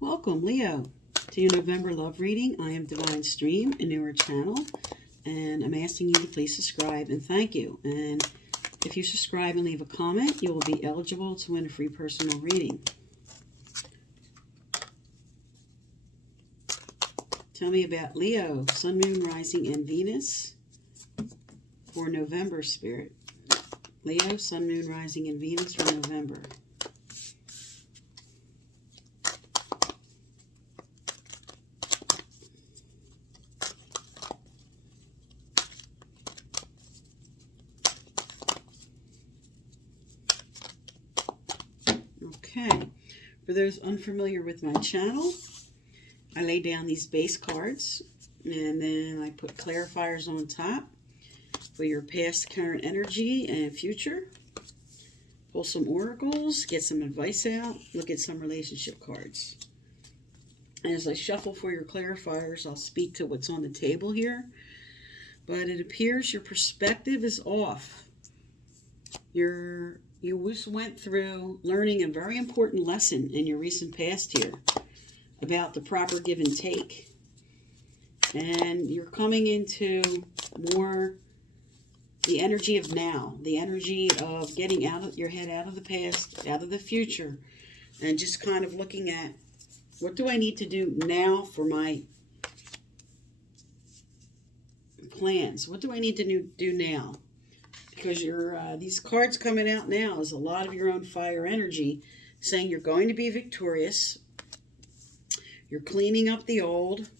Welcome, Leo, to your November love reading. I am Divine Stream, a newer channel, and I'm asking you to please subscribe and thank you. And if you subscribe and leave a comment, you will be eligible to win a free personal reading. Tell me about Leo, Sun, Moon, Rising, and Venus for November, Spirit. Leo, Sun, Moon, Rising, and Venus for November. Okay, for those unfamiliar with my channel, I lay down these base cards and then I put clarifiers on top for your past, current energy, and future. Pull some oracles, get some advice out, look at some relationship cards. And as I shuffle for your clarifiers, I'll speak to what's on the table here. But it appears your perspective is off. You just went through learning a very important lesson in your recent past here about the proper give and take. And you're coming into more the energy of now, the energy of getting out of your head out of the past, out of the future, and just kind of looking at what do I need to do now for my plans? What do I need to do now? Because these cards coming out now is a lot of your own fire energy saying you're going to be victorious. You're cleaning up the old.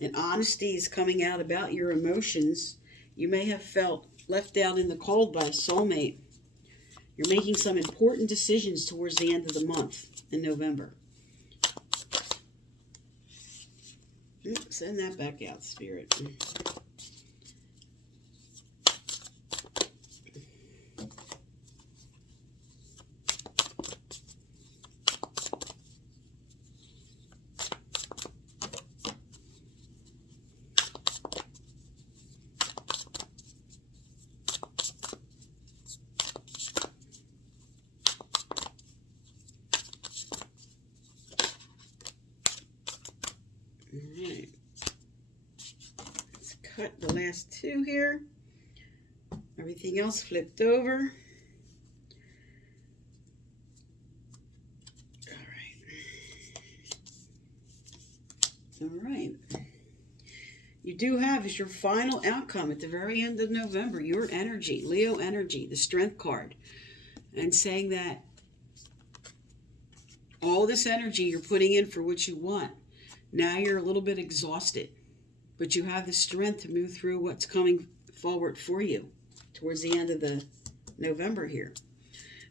And honesty is coming out about your emotions. You may have felt left out in the cold by a soulmate. You're making some important decisions towards the end of the month in November. Send that back out, Spirit. Alright, let's cut the last two here. Everything else flipped over. Alright. You do have as your final outcome at the very end of November, your energy, Leo energy, the strength card. And saying that all this energy you're putting in for what you want. Now you're a little bit exhausted, but you have the strength to move through what's coming forward for you towards the end of the November here.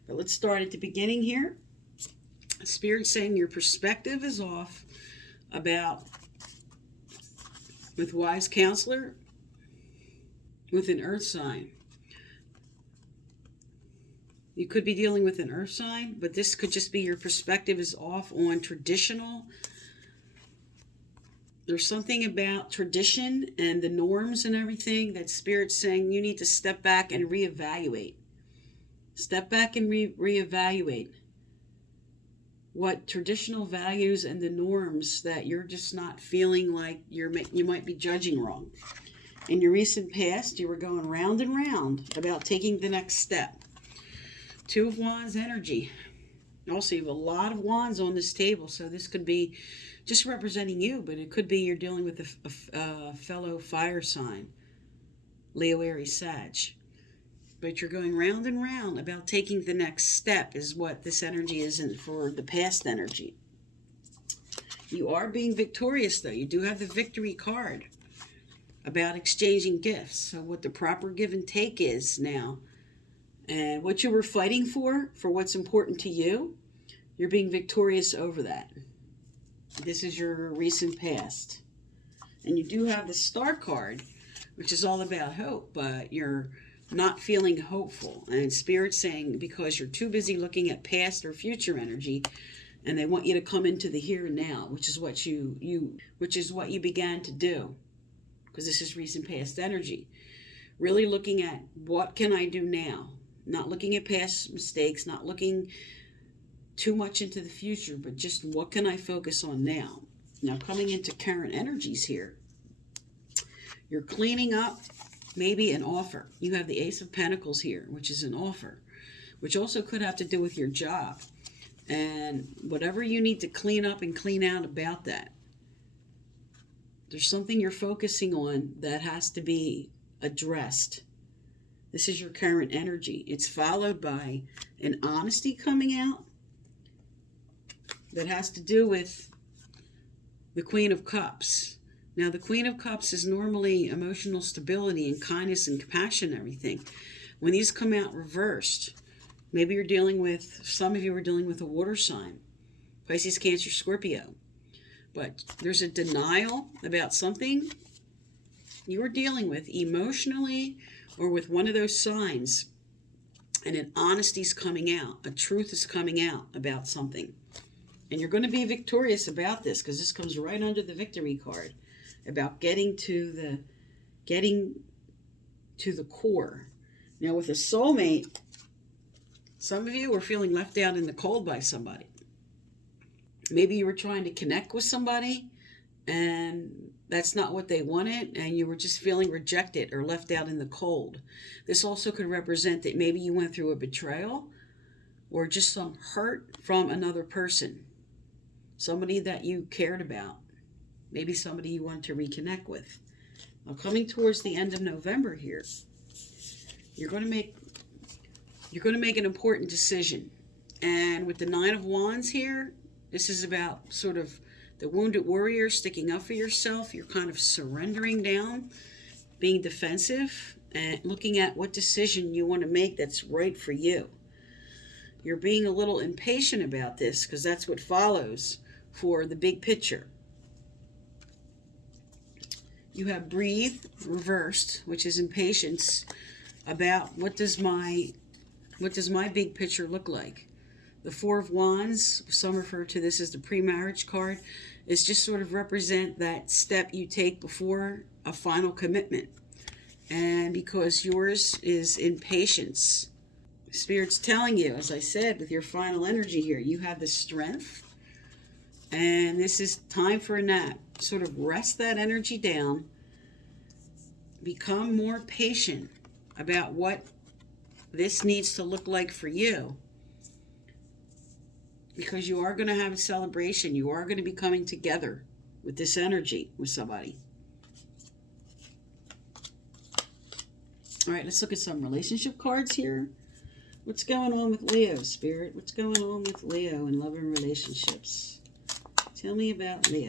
But let's start at the beginning here. Spirit saying your perspective is off about with wise counselor with an earth sign. You could be dealing with an earth sign, but this could just be your perspective is off on traditional. There's something about tradition and the norms and everything that Spirit's saying you need to step back and reevaluate. Step back and reevaluate what traditional values and the norms that you're just not feeling like you might be judging wrong. In your recent past, you were going round and round about taking the next step. Two of Wands energy. Also, you have a lot of wands on this table, so this could be just representing you, but it could be you're dealing with a fellow fire sign, Leo, Aries, Sag. But you're going round and round about taking the next step is what this energy is for the past energy. You are being victorious, though. You do have the victory card about exchanging gifts. So what the proper give and take is now. And what you were fighting for what's important to you, you're being victorious over that. This is your recent past. And you do have the Star card, which is all about hope, but you're not feeling hopeful. And Spirit's saying because you're too busy looking at past or future energy, and they want you to come into the here and now, which is what you began to do, because this is recent past energy. Really looking at what can I do now? Not looking at past mistakes, not looking too much into the future, but just what can I focus on now? Now, coming into current energies here, you're cleaning up maybe an offer. You have the Ace of Pentacles here, which is an offer, which also could have to do with your job. And whatever you need to clean up and clean out about that, there's something you're focusing on that has to be addressed. This is your current energy. It's followed by an honesty coming out that has to do with the Queen of Cups. Now, the Queen of Cups is normally emotional stability and kindness and compassion and everything. When these come out reversed, maybe you're dealing with, some of you are dealing with a water sign, Pisces, Cancer, Scorpio. But there's a denial about something you're dealing with emotionally or with one of those signs, and an honesty's coming out, a truth is coming out about something. And you're going to be victorious about this, because this comes right under the victory card, about getting to the core. Now, with a soulmate, some of you are feeling left out in the cold by somebody. Maybe you were trying to connect with somebody and that's not what they wanted, and you were just feeling rejected or left out in the cold. This also could represent that maybe you went through a betrayal or just some hurt from another person, somebody that you cared about, maybe somebody you want to reconnect with. Now, coming towards the end of November here, you're going to make an important decision. And with the Nine of Wands here, this is about sort of the wounded warrior, sticking up for yourself. You're kind of surrendering down, being defensive, and looking at what decision you want to make that's right for you. You're being a little impatient about this, because that's what follows for the big picture. You have breathe reversed, which is impatience about what does my big picture look like. The Four of Wands, some refer to this as the pre-marriage card, is just sort of represent that step you take before a final commitment. And because yours is impatience, Spirit's telling you, as I said, with your final energy here, you have the strength, and this is time for a nap. Sort of rest that energy down, become more patient about what this needs to look like for you, because you are going to have a celebration. You are going to be coming together with this energy with somebody. All right, let's look at some relationship cards here. What's going on with Leo, Spirit? What's going on with Leo in love and relationships? Tell me about Leo.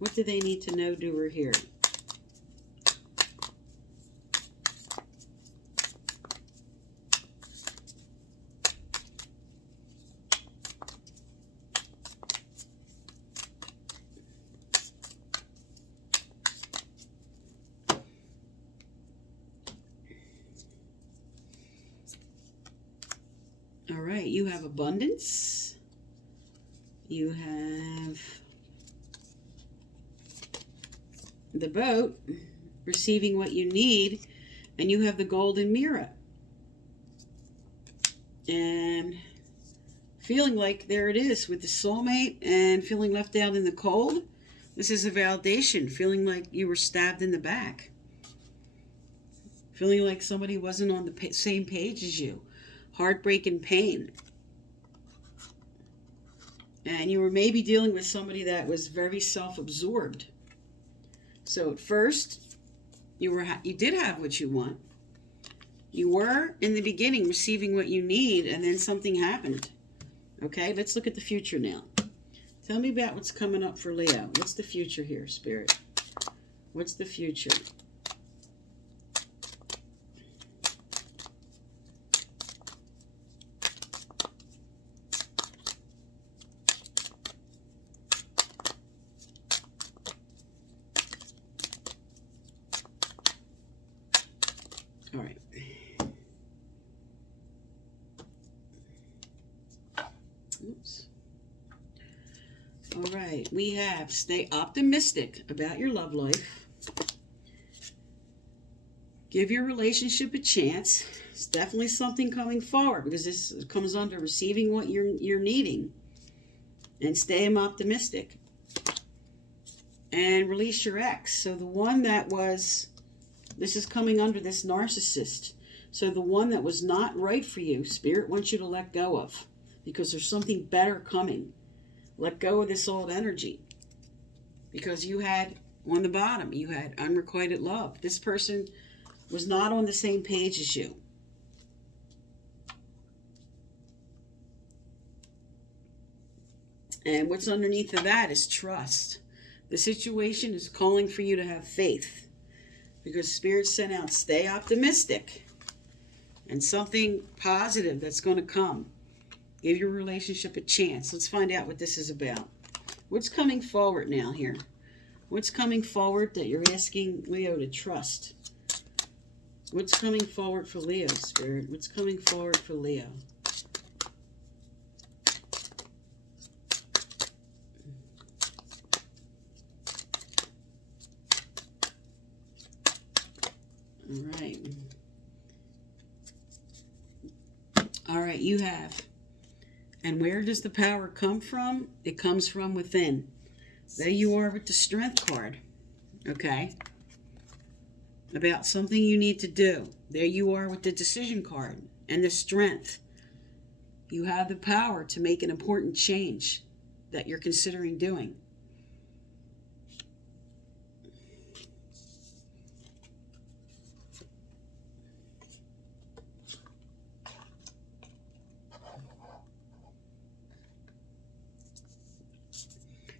What do they need to know, do, or hear? All right, you have abundance. You have the boat, receiving what you need, and you have the golden mirror. And feeling like there it is with the soulmate and feeling left out in the cold. This is a validation, feeling like you were stabbed in the back. Feeling like somebody wasn't on the same page as you. Heartbreak and pain. And you were maybe dealing with somebody that was very self-absorbed. So at first, you did have what you want. You were, in the beginning, receiving what you need, and then something happened. Okay, let's look at the future now. Tell me about what's coming up for Leo. What's the future here, Spirit? What's the future? All right. Oops. All right. We have stay optimistic about your love life. Give your relationship a chance. It's definitely something coming forward, because this comes under receiving what you're needing. And stay optimistic. And release your ex. So the one that was, this is coming under this narcissist. So the one that was not right for you, Spirit wants you to let go of, because there's something better coming. Let go of this old energy. Because you had, on the bottom, you had unrequited love. This person was not on the same page as you. And what's underneath of that is trust. The situation is calling for you to have faith, because Spirit sent out, stay optimistic, and something positive that's going to come. Give your relationship a chance. Let's find out what this is about. What's coming forward now here? What's coming forward that you're asking Leo to trust? What's coming forward for Leo, Spirit? What's coming forward for Leo? All right, you have. And where does the power come from? It comes from within. There you are with the Strength card. Okay? About something you need to do. There you are with the Decision card and the Strength. You have the power to make an important change that you're considering doing.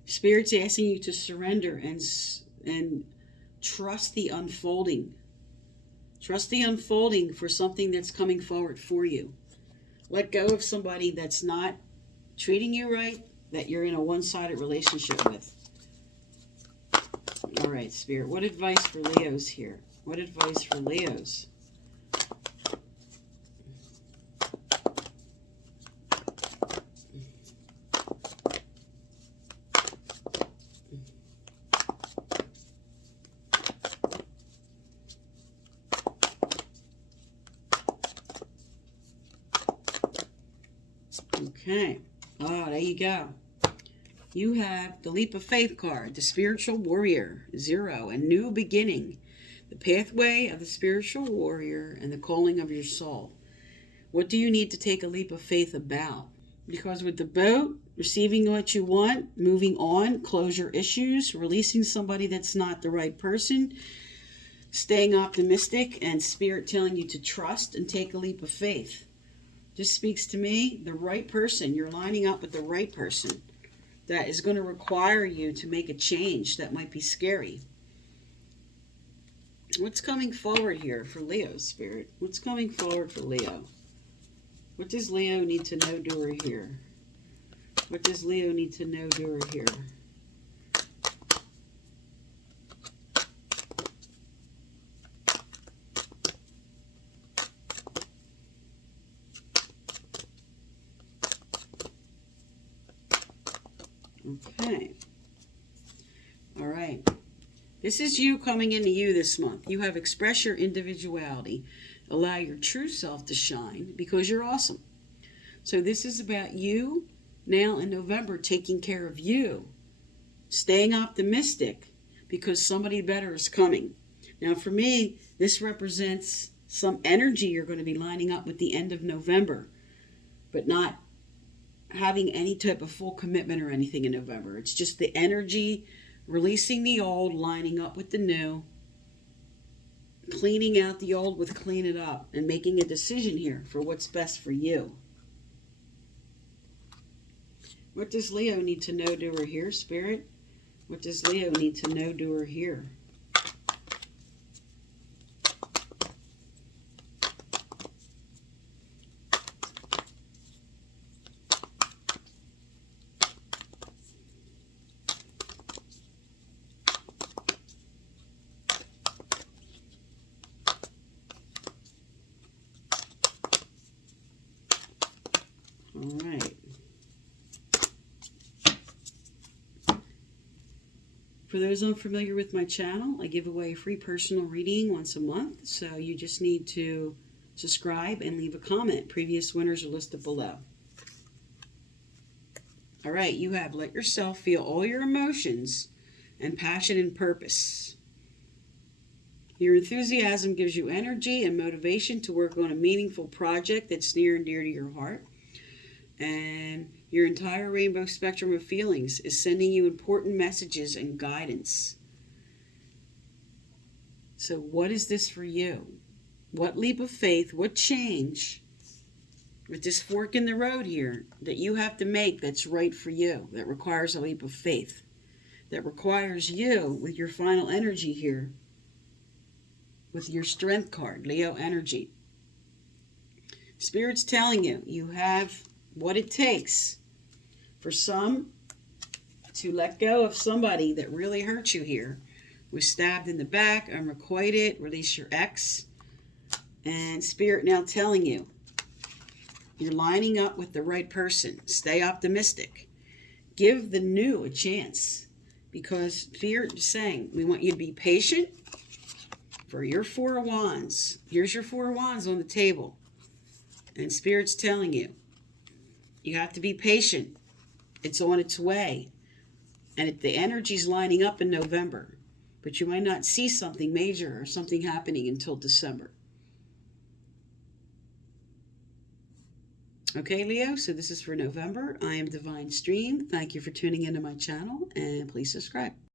Spirit's asking you to surrender and trust the unfolding. Trust the unfolding for something that's coming forward for you. Let go of somebody that's not treating you right, that you're in a one-sided relationship with. All right, Spirit, what advice for Leos here? What advice for Leos? Okay. Oh, there you go. You have the Leap of Faith card, the Spiritual Warrior, 0, a new beginning, the pathway of the spiritual warrior, and the calling of your soul. What do you need to take a leap of faith about? Because with the boat, receiving what you want, moving on, closure issues, releasing somebody that's not the right person, staying optimistic, and Spirit telling you to trust and take a leap of faith. This speaks to me, the right person. You're lining up with the right person that is going to require you to make a change that might be scary. What's coming forward here for Leo, Spirit? What's coming forward for Leo? What does Leo need to know, do, or hear? What does Leo need to know, do, or hear? Okay. All right. This is you coming into you this month. You have expressed your individuality. Allow your true self to shine because you're awesome. So this is about you now in November taking care of you. Staying optimistic because somebody better is coming. Now for me, this represents some energy you're going to be lining up with the end of November, but not having any type of full commitment or anything in November. It's just the energy, releasing the old, lining up with the new, cleaning out the old with clean it up, and making a decision here for what's best for you. What does Leo need to know, do, or hear, Spirit? What does Leo need to know, do, or hear? All right. For those unfamiliar with my channel, I give away a free personal reading once a month. So you just need to subscribe and leave a comment. Previous winners are listed below. All right, you have let yourself feel all your emotions and passion and purpose. Your enthusiasm gives you energy and motivation to work on a meaningful project that's near and dear to your heart. And your entire rainbow spectrum of feelings is sending you important messages and guidance. So what is this for you? What leap of faith, what change with this fork in the road here that you have to make that's right for you, that requires a leap of faith, that requires you with your final energy here, with your strength card, Leo energy. Spirit's telling you, you have what it takes for some to let go of somebody that really hurt you here, was stabbed in the back, unrequited, release your ex. And Spirit now telling you, you're lining up with the right person. Stay optimistic. Give the new a chance. Because Spirit is saying, we want you to be patient for your Four of Wands. Here's your Four of Wands on the table. And Spirit's telling you, you have to be patient. It's on its way. And the energy's lining up in November. But you might not see something major or something happening until December. Okay, Leo, so this is for November. I am Divine Stream. Thank you for tuning into my channel, and please subscribe.